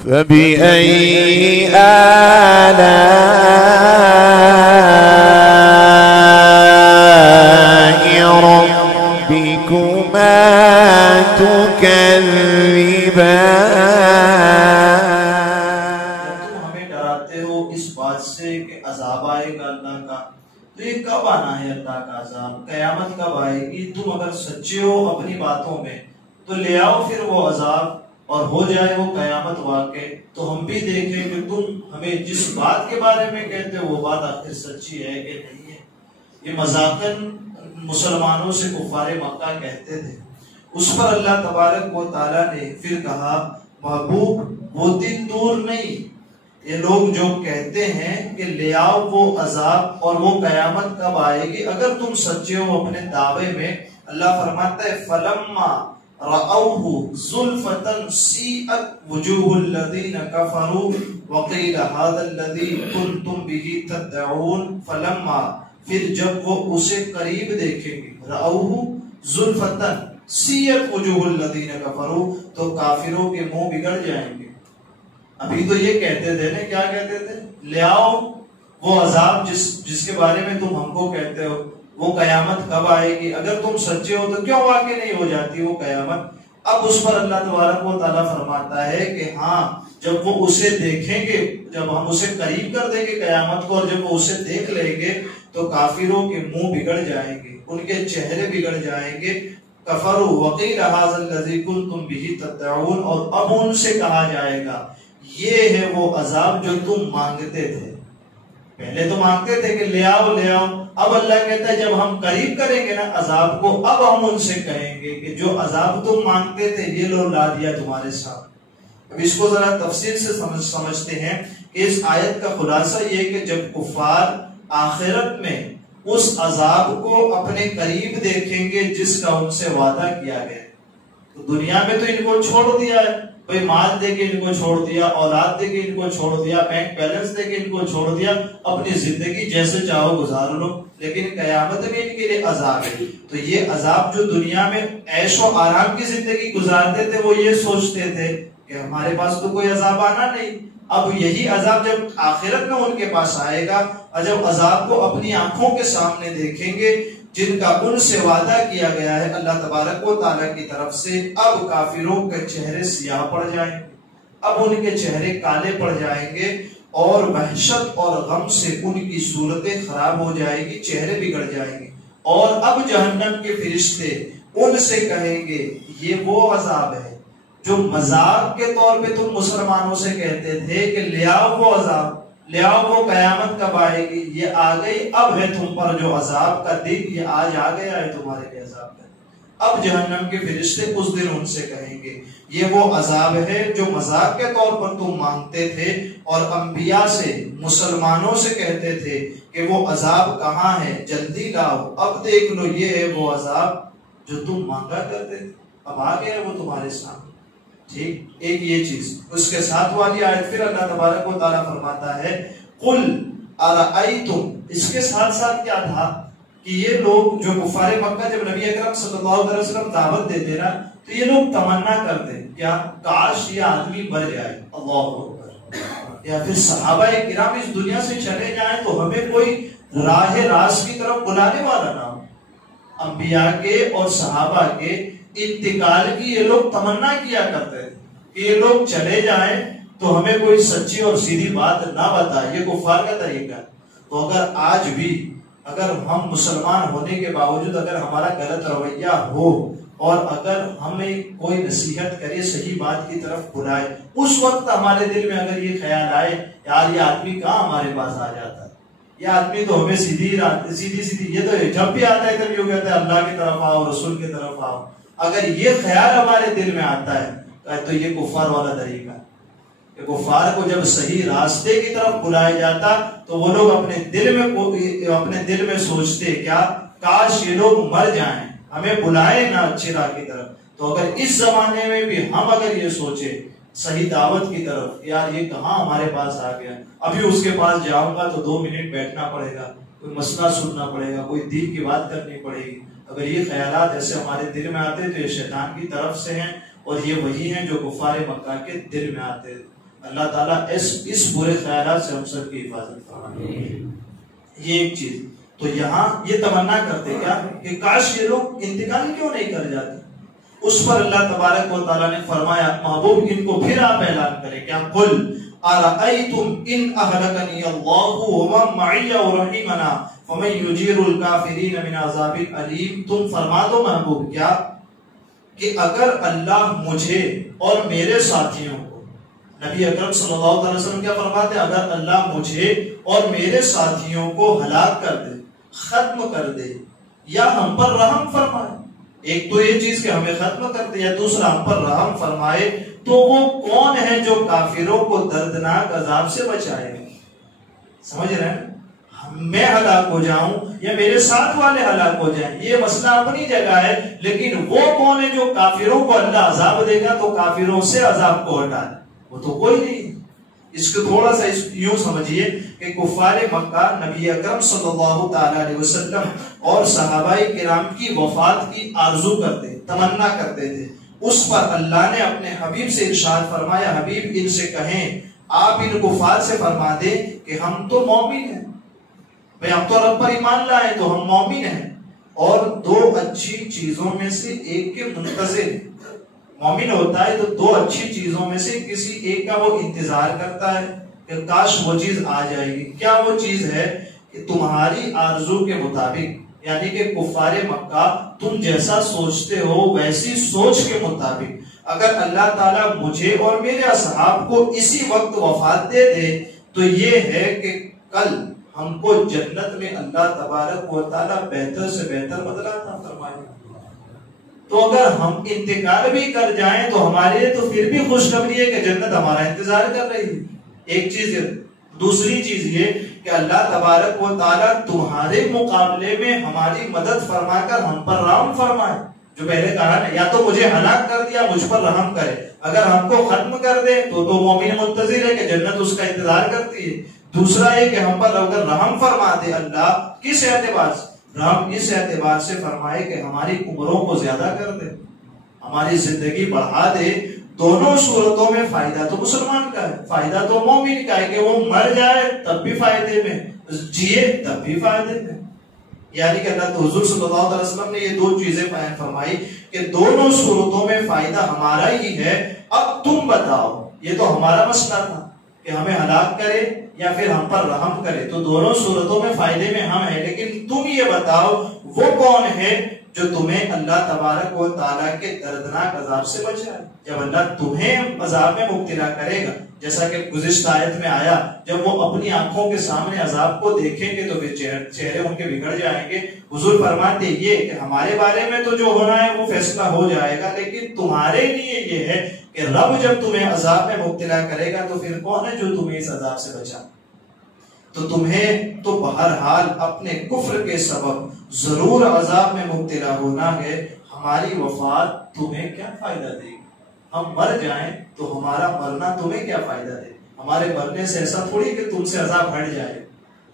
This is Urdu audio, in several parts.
فبأي آلاء ربكما تكذبان؟ تم ہمیں ڈراتے ہو اس بات سے کہ عذاب آئے گا اللہ کا، تو یہ کب آنا ہے اللہ کا عذاب؟ قیامت کب آئے گی؟ تم اگر سچے ہو اپنی باتوں میں تو لے آؤ پھر وہ عذاب، اور ہو جائے وہ قیامت واقع، تو ہم بھی دیکھیں کہ تم ہمیں جس بات کے بارے میں کہتے ہو وہ بات آخر سچی ہے کہ نہیں ہے۔ یہ مذاقاً مسلمانوں سے کفار مکہ کہتے تھے۔ اس پر اللہ تبارک و تعالیٰ نے پھر کہا محبوب وہ دن دور نہیں، یہ لوگ جو کہتے ہیں کہ لے آؤ وہ عذاب اور وہ قیامت کب آئے گی، اگر تم سچے ہو اپنے دعوے میں، اللہ فرماتا ہے فَلَمَّا رَأَوْهُ زُلْفَةً سِیئَتْ وُجُوهُ الَّذِینَ كَفَرُوا وَقِیلَ هَذَا الَّذِی کُنْتُمْ بِهِ تَدَّعُونَ فَلَمَّا پھر جب وہ اسے قریب دیکھیں گے، رَأَوْهُ زُلْفَةً سِیئَتْ وُجُوهُ الَّذِینَ كَفَرُوا تو کافروں کے منہ بگڑ جائیں گے۔ ابھی تو یہ کہتے تھے نا، کیا کہتے تھے؟ لے آؤ وہ عذاب جس کے بارے میں تم ہم کو کہتے ہو، وہ قیامت کب آئے گی؟ اگر تم سچے ہو تو کیوں واقع نہیں ہو جاتی وہ قیامت؟ اب اس پر اللہ تبارک و تعالیٰ فرماتا ہے کہ ہاں جب وہ اسے دیکھیں گے، جب ہم اسے قریب کر دیں گے قیامت کو، اور جب وہ اسے دیکھ لیں گے تو کافروں کے منہ بگڑ جائیں گے، ان کے چہرے بگڑ جائیں گے۔ کفروا وقیل ھذا الذی کنتم بہ تدعون، اور اب ان سے کہا جائے گا یہ ہے وہ عذاب جو تم مانگتے تھے۔ پہلے تو مانگتے تھے کہ لے آؤ لے آؤ، اب اللہ کہتا ہے جب ہم قریب کریں گے نا عذاب کو، اب ہم ان سے کہیں گے کہ جو عذاب تم مانگتے تھے یہ لو لا دیا تمہارے ساتھ۔ اب اس کو ذرا تفصیل سے سمجھتے ہیں کہ اس آیت کا خلاصہ یہ کہ جب کفار آخرت میں اس عذاب کو اپنے قریب دیکھیں گے جس کا ان سے وعدہ کیا گیا، تو دنیا میں تو ان کو چھوڑ دیا ہے، بھئی مال دے کے ان کو چھوڑ دیا، اولاد دے کے ان کو چھوڑ دیا، بینک بیلنس دے کے ان کو چھوڑ دیا، اپنی زندگی جیسے چاہو گزار لو، لیکن قیامت میں ان کے لیے عذاب ہے۔ تو یہ عذاب جو دنیا میں عیش و آرام کی زندگی گزارتے تھے وہ یہ سوچتے تھے کہ ہمارے پاس تو کوئی عذاب آنا نہیں، اب یہی عذاب جب آخرت میں ان کے پاس آئے گا، اور جب عذاب کو اپنی آنکھوں کے سامنے دیکھیں گے جن کا ان سے وعدہ کیا گیا ہے اللہ تبارک و تعالیٰ کی طرف سے، اب کافروں کے چہرے سیاہ پڑ جائیں گے، اب ان کے چہرے کالے پڑ جائیں گے، اور وحشت اور غم سے ان کی صورتیں خراب ہو جائے گی، چہرے بگڑ جائیں گے، اور اب جہنم کے فرشتے ان سے کہیں گے یہ وہ عذاب ہے جو مذاق کے طور پہ تم مسلمانوں سے کہتے تھے کہ لے آؤ وہ عذاب، لے آؤ وہ قیامت کب آئے گی، یہ آ گئی، اب ہے تم پر جو عذاب کا دن، یہ آج آ گیا ہے تمہارے لیے عذاب کا دن۔ اب جہنم کے فرشتے اس دن ان سے کہیں گے یہ وہ عذاب ہے جو مذاق کے طور پر تم مانگتے تھے، اور انبیاء سے مسلمانوں سے کہتے تھے کہ وہ عذاب کہاں ہے، جلدی لاؤ، اب دیکھ لو یہ ہے وہ عذاب جو تم مانگا کرتے تھے، اب آ گیا وہ تمہارے سامنے۔ ٹھیک، ایک یہ چیز۔ اس کے ساتھ والی آیت پھر اللہ تبارک و تعالیٰ فرماتا ہے قل ارأیتم، اس کے ساتھ ساتھ کیا تھا کہ یہ لوگ جو کفار مکہ جب نبی اکرم صلی اللہ علیہ وسلم دعوت دیتے نا تو یہ لوگ تمنا کرتے کیا، کاش یہ آدمی مر جائے، اللہ اکبر، یا پھر صحابہ کرام اس دنیا سے چلے جائیں تو ہمیں کوئی راہ راست کی طرف بلانے والا نہ ہو۔ انبیاء کے اور صحابہ کے انتقال کی یہ لوگ تمنا کیا کرتے تھے کہ یہ لوگ چلے جائیں تو ہمیں کوئی سچی اور سیدھی بات نہ بتائے، یہ کفار کا طریقہ ہے۔ تو اگر آج بھی اگر ہم مسلمان ہونے کے باوجود اگر ہمارا غلط رویہ ہو، اور اگر ہمیں کوئی نصیحت کرے، صحیح بات کی طرف بلائے، اس وقت ہمارے دل میں اگر یہ خیال آئے یار یہ آدمی کہاں ہمارے پاس آ جاتا ہے، یہ آدمی تو ہمیں سیدھی یہ تو جب بھی آتا ہے تب یوں کہتا ہے اللہ کی طرف آؤ، رسول کی طرف آؤ، اگر یہ خیال ہمارے دل میں آتا ہے تو یہ کفار والا طریقہ ہے۔ کفار کو جب صحیح راستے کی طرف بلایا جاتا تو وہ لوگ اپنے دل میں سوچتے کیا، کاش یہ لوگ مر جائیں، ہمیں بلائے نہ اچھی راہ کی طرف۔ تو اگر اس زمانے میں بھی ہم اگر یہ سوچے صحیح دعوت کی طرف، یار یہ کہاں ہمارے پاس آ گیا، ابھی اس کے پاس جاؤں گا تو 2 منٹ بیٹھنا پڑے گا، کوئی مسئلہ سننا پڑے گا، کوئی دین کی بات کرنی پڑے گی، اگر یہ خیالات ایسے ہمارے دل میں آتے تو یہ شیطان کی طرف سے ہیں، اور یہ وہی ہیں جو کفار مکہ کے دل میں آتے۔ اللہ تعالیٰ اس برے خیالات سے ہم سب کی حفاظت فرمائے. یہ ایک چیز. تو یہاں یہ تمنا کرتے کیا کہ کاش یہ لوگ انتقال کیوں نہیں کر جاتے. اس پر اللہ تبارک و تعالیٰ نے فرمایا محبوب ان کو پھر آپ اعلان کریں کیا قل ارأیتم ان اہلکنی اللہ ومن معی ورحمنا فمن یجیر الکافرین من عذاب علیم. تم فرما دو محبوب کیا کہ اگر اللہ مجھے اور میرے ساتھیوں کو, نبی اکرم صلی اللہ علیہ وسلم کیا فرماتے ہیں, اگر اللہ مجھے اور میرے ساتھیوں کو ہلاک کر دے, ختم کر دے, یا ہم پر رحم فرمائے. ایک تو یہ چیز کہ ہمیں ختم کر دے, یا دوسرا ہم پر رحم فرمائے, تو وہ کون ہے جو کافروں کو دردناک عذاب سے بچائے گا. سمجھ رہے ہیں, میں ہلاک ہو جاؤں یا میرے ساتھ والے ہلاک ہو جائیں, یہ مسئلہ اپنی جگہ ہے, لیکن وہ کون ہے جو کافروں کو اللہ عذاب دے گا تو کافروں سے عذاب کو ہٹائے؟ وہ تو کوئی نہیں. اس کو تھوڑا سا یوں سمجھیے کہ کفار مکہ نبی اکرم صلی اللہ تعالی علیہ وسلم اور صحابہ کرام کی وفات کی آرزو کرتے, تمنا کرتے تھے. اس پر اللہ نے اپنے حبیب سے ارشاد فرمایا, حبیب ان سے کہیں, آپ ان کفار سے فرما دیں کہ ہم تو مومن ہیں, بھئی ہم تو رب پر ایمان لائے تو ہم مومن ہیں, اور دو اچھی چیزوں میں سے ایک کے منتظر ہیں. مومن ہوتا ہے تو دو اچھی چیزوں میں سے کسی ایک کا وہ انتظار کرتا ہے کہ کاش وہ چیز آ جائے گی. کیا وہ چیز ہے کہ تمہاری آرزو کے مطابق, یعنی کہ کفار مکہ تم جیسا سوچتے ہو ویسی سوچ کے مطابق اگر اللہ تعالیٰ مجھے اور میرے اصحاب کو اسی وقت وفات دے دے تو یہ ہے کہ کل ہم کو جنت میں اللہ تبارک و تعالیٰ بہتر سے بہتر بدلہ عطا فرمائے. تو اگر ہم انتقال بھی کر جائیں تو ہمارے لیے تو پھر بھی خوشخبری ہے کہ جنت ہمارا انتظار کر رہی ہے. ایک چیز ہے. دوسری چیز یہ کہ اللہ تبارک و تعالیٰ تمہارے مقابلے میں ہماری مدد فرما کر ہم پر رحم فرمائے. جو پہلے کہا نا, یا تو مجھے ہلاک کر دیا مجھ پر رحم کرے, اگر ہم کو ختم کر دے تو مومن منتظر ہے کہ جنت اس کا انتظار کرتی ہے. دوسرا یہ کہ ہم پر اگر رحم فرما دے اللہ, کس اعتبار سے رحم؟ اس اعتبار سے فرمائے کہ ہماری عمروں کو زیادہ کر دے, ہماری زندگی بڑھا دے. دونوں صورتوں میں فائدہ تو مسلمان کا ہے, فائدہ تو مومن کا ہے کہ وہ مر جائے تب بھی فائدے میں, جیے تب بھی فائدے میں. یعنی کہ اللہ تو حضور صلی اللہ علیہ وسلم نے یہ دو چیزیں بیان فرمائی کہ دونوں صورتوں میں فائدہ ہمارا ہی ہے. اب تم بتاؤ, یہ تو ہمارا مسئلہ تھا کہ ہمیں ہلاک کرے یا پھر ہم پر رحم کرے, تو دونوں صورتوں میں فائدے میں ہم ہیں, لیکن تم یہ بتاؤ وہ کون ہے جو تمہیں اللہ تبارک و تعالیٰ کے دردناک عذاب سے بچائے. جب اللہ تمہیں عذاب میں مبتلا کرے گا, جیسا کہ گزشتہ آیت میں آیا, جب وہ اپنی آنکھوں کے سامنے عذاب کو دیکھیں گے تو پھر چہرے ان کے بگڑ جائیں گے. حضور فرماتے یہ کہ ہمارے بارے میں تو جو ہونا ہے وہ فیصلہ ہو جائے گا, لیکن تمہارے لیے یہ ہے کہ رب جب تمہیں عذاب میں مبتلا کرے گا تو پھر کون ہے جو تمہیں اس عذاب سے بچا. تو تمہیں تو بہرحال اپنے کفر کے سبب ضرور عذاب میں مبتلا ہونا ہے. ہماری وفات تمہیں کیا فائدہ دے گی؟ ہم مر جائیں تو ہمارا مرنا تمہیں کیا فائدہ دے؟ ہمارے مرنے سے ایسا تھوڑی کہ تم سے عذاب ہٹ جائے,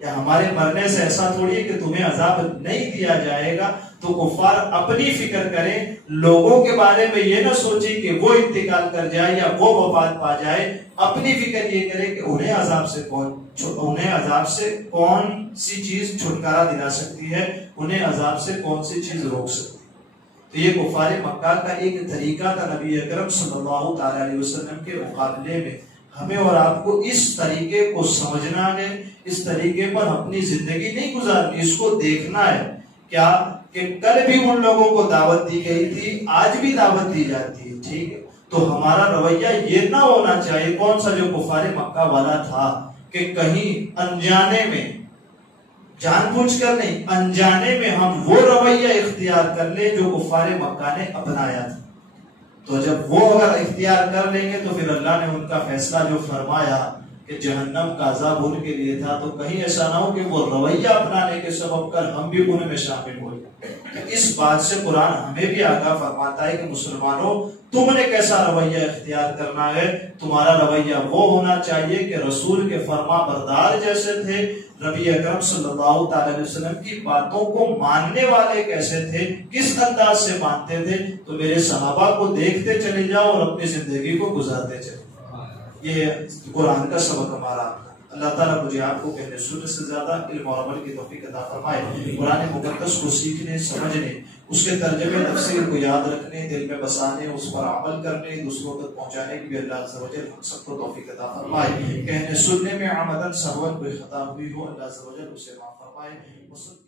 یا ہمارے مرنے سے ایسا تھوڑی کہ تمہیں عذاب نہیں دیا جائے گا. تو کفار اپنی فکر کریں, لوگوں کے بارے میں یہ نہ سوچیں کہ وہ انتقال کر جائے یا وہ وفات پا جائے. اپنی فکر یہ کریں کہ انہیں عذاب سے کون سی چیز چھٹکارا دلا سکتی ہے, انہیں عذاب سے کون سی چیز روک سکتی. تو یہ کفار مکہ کا ایک طریقہ تھا نبی اکرم صلی اللہ تعالی علیہ وسلم کے مقابلے میں. ہمیں اور آپ کو اس طریقے کو سمجھنا ہے, اس طریقے پر اپنی زندگی نہیں گزارنی, اس کو دیکھنا ہے. کیا کہ کل بھی ان لوگوں کو دعوت دی گئی تھی, آج بھی دعوت دی جاتی ہے, ٹھیک ہے. تو ہمارا رویہ یہ نہ ہونا چاہیے کون سا جو کفار مکہ والا تھا کہ کہیں انجانے میں, جان بوجھ کر نہیں, انجانے میں ہم وہ رویہ اختیار کر لیں جو کفار مکہ نے اپنایا تھا. تو جب وہ اگر اختیار کر لیں گے تو پھر اللہ نے ان کا فیصلہ جو فرمایا کہ جہنم کا عذاب ان کے لیے تھا, تو کہیں ایسا نہ ہو کہ وہ رویہ اپنانے کے سبب کر ہم بھی ان میں شامل ہو جائیں. اس بات سے قرآن ہمیں بھی آگاہ فرماتا ہے کہ مسلمانوں تم نے کیسا رویہ اختیار کرنا ہے. تمہارا رویہ وہ ہونا چاہیے کہ رسول کے فرما بردار جیسے تھے, نبی اکرم صلی اللہ تعالی علیہ وسلم کی باتوں کو ماننے والے کیسے تھے, کس انداز سے مانتے تھے. تو میرے صحابہ کو دیکھتے چلے جاؤ اور اپنی زندگی کو گزارتے چلے. یہ قرآن کا سبق ہمارا اللہ تعالیٰ مجھے آپ کو کہنے سننے سے زیادہ علم اور عمل کی توفیق عطا فرمائے. قرآن مقدس کو سیکھنے، سمجھنے، اس کے ترجمے تفسیر کو یاد رکھنے، دل میں بسانے، اس پر عمل کرنے، دوسروں تک پہنچانے کی بھی اللہ عز و جل ہم سب کو توفیق عطا فرمائے. کہنے سننے میں عمدن سہون کوئی خطا ہوئی ہو اللہ عز و جل اسے معاف فرمائے.